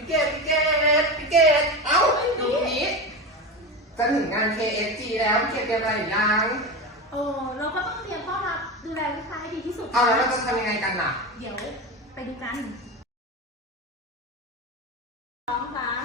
พี่เกดพี่เกดพี่เกดเอ้าอยู่ตรงนี้จะถึงงาน KSG แล้วพี่เกดเตรียมอะไรหรือยังเออเราก็ต้องเตรียมต้อนรับดูแลลูกค้าให้ดีที่สุดเอาแล้วเราจะทำยังไงกันน่ะ เดี๋ยวไปดูกันสองสาม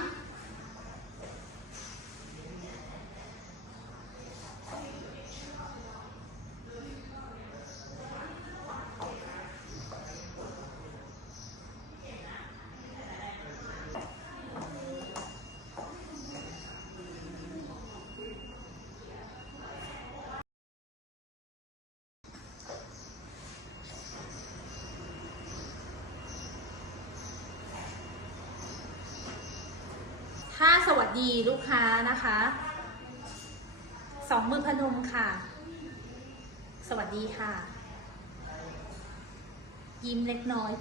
ถ้า สวัสดีลูกค้านะคะสองมือพนมค่ะ สวัสดีค่ะ ยิ้มเล็กน้อย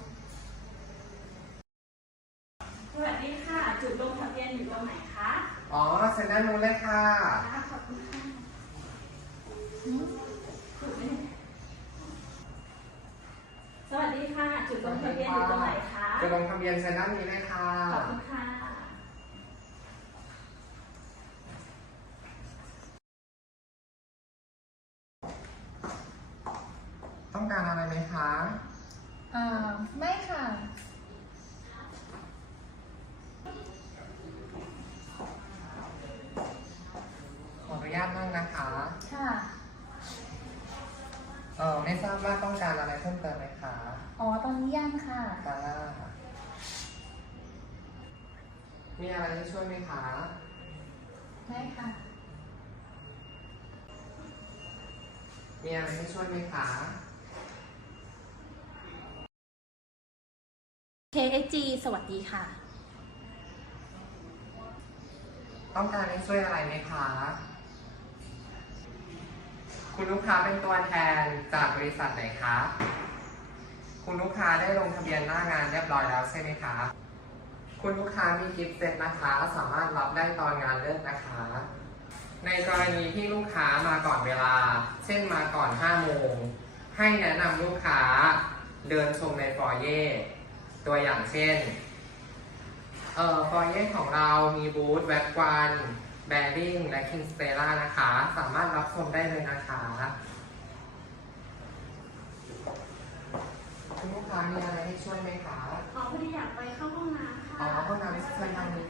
สวัสดีค่ะ จุดลงทะเบียนอยู่ตรงไหนคะอ๋อเซ็นด้านนู้นเลยค่ะค่ะขอบคุณค่ะอืมถูกไหมเนี่ยสวัสดีค่ะ จุดลงทะเบียนอยู่ตรงไหนคะ จะลงทะเบียนเซ็นด้านนี้เลยค่ะ ขอบคุณค่ะ ต้องการอะไรไหมคะอ่าไม่ค่ะ ขออนุญาตนั่งนะคะค่ะเออไม่ทราบว่าต้องการอะไรเพิ่มเติมไหมคะอ๋อตอนนี้ยังค่ะ ค่ะมีอะไรให้ช่วยไหมคะได้ค่ะ มีอะไรให้ช่วยไหมคะ KSG สวัสดีค่ะ ต้องการให้ช่วยอะไรไหมคะ คุณลูกค้าเป็นตัวแทนจากบริษัทไหนคะ คุณลูกค้าได้ลงทะเบียนหน้างานเรียบร้อยแล้วใช่ไหมคะ คุณลูกค้ามีกิฟต์เซ็ตนะคะ สามารถรับได้ตอนงานเลิกนะคะ ในกรณีที่ลูกค้ามาก่อนเวลา เช่นมาก่อน5โมง ให้แนะนำลูกค้าเดินชมในฟอร์เย่ ตัวอย่างเช่นเอ่อฟอร์เย่ของเรามีบูธแว็กวันแบริ่งและคิงสเตล่านะคะ สามารถรับชมได้เลยนะคะคุณลูกค้ามีอะไรให้ช่วยไหมคะอ๋อพอดีอยากไปเข้าห้องน้ำค่ะ อ๋อห้องน้ำเชิญทางนี้